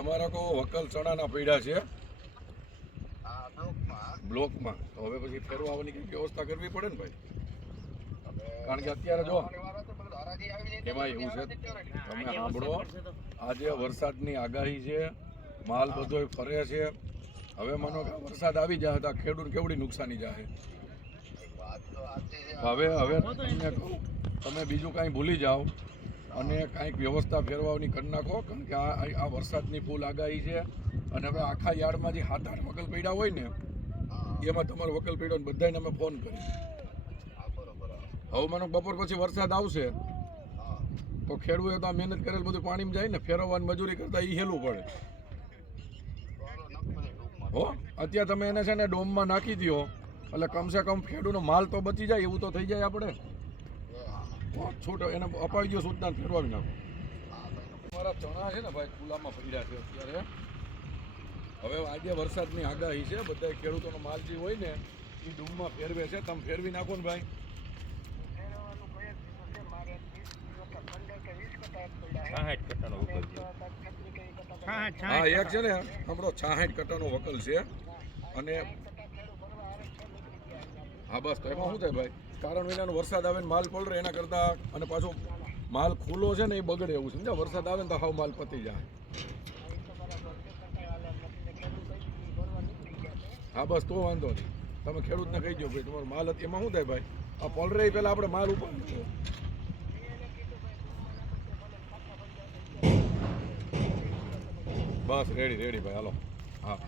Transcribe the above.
તમારા કો વકલ ચણાના પૈડા છે બ્લોકમાં, તો હવે પછી ફેરવાની કઈ વ્યવસ્થા કરવી પડે ને ભાઈ, કારણ કે અત્યારે જો એમાં એવું છે, તમે સાંભળો, આજે વરસાદની આગાહી છે, માલ બધો ફરે છે, હવે માનો કે વરસાદ આવી જાય તો ખેડૂત કેવડી નુકસાની જાય. હવે તમને કહું, તમે બીજું કાંઈ ભૂલી જાઓ અને કાંઈક વ્યવસ્થા ફેરવાની કરી નાખો, કારણ કે આ વરસાદની ફૂલ આગાહી છે. અને હવે આખા યાર્ડમાં જે 7-8 વકલ પડ્યા હોય ને એમાં તમારો વકલ પડ્યો ને બધાને અમે ફોન કરી. હવે માનો બપોર પછી વરસાદ આવશે તો ખેડૂએ તો આ મહેનત કરેલ બધું પાણીમાં જાય ને, ફેરવવાની મજૂરી કરતા એ હેલું પડે. હો અત્યારે તમે એને છે ને ડોમમાં નાખી દો એટલે કમસે કમ ખેડૂતનો માલ તો બચી જાય, એવું તો થઈ જાય. આપણે છૂટો એને અપાવી દો સૂચના, ફેરવાવી નાખો. મારા ચણા છે ને ભાઈ ખુલ્લામાં પડ્યા છે અત્યારે. હવે આજે વરસાદની આગાહી છે, બધા ખેડૂતોનો માલ જે હોય ને એ ડૂમમાં ફેરવે છે. તમે ફેરવી નાખો ને ભાઈ. હા એક છે ને આપણો 66 કટ્ટાનો વકલ છે. અને હા બસ, તો એમાં શું થાય ભાઈ, કારણ વિનાનો વરસાદ આવે ને માલ પલરે એના કરતા, અને પાછો માલ ખુલ્લો છે ને એ બગડે એવું સમજા. વરસાદ આવે ને તો હાવ માલ પતી જાય. હા બસ, તો વાંધો નહીં. તમે ખેડૂતને કહી દો ભાઈ તમારો માલ હતી. એમાં શું થાય ભાઈ, આ પલરે પહેલાં આપણે માલ ઉપર બસ રેડી ભાઈ, હાલો. હા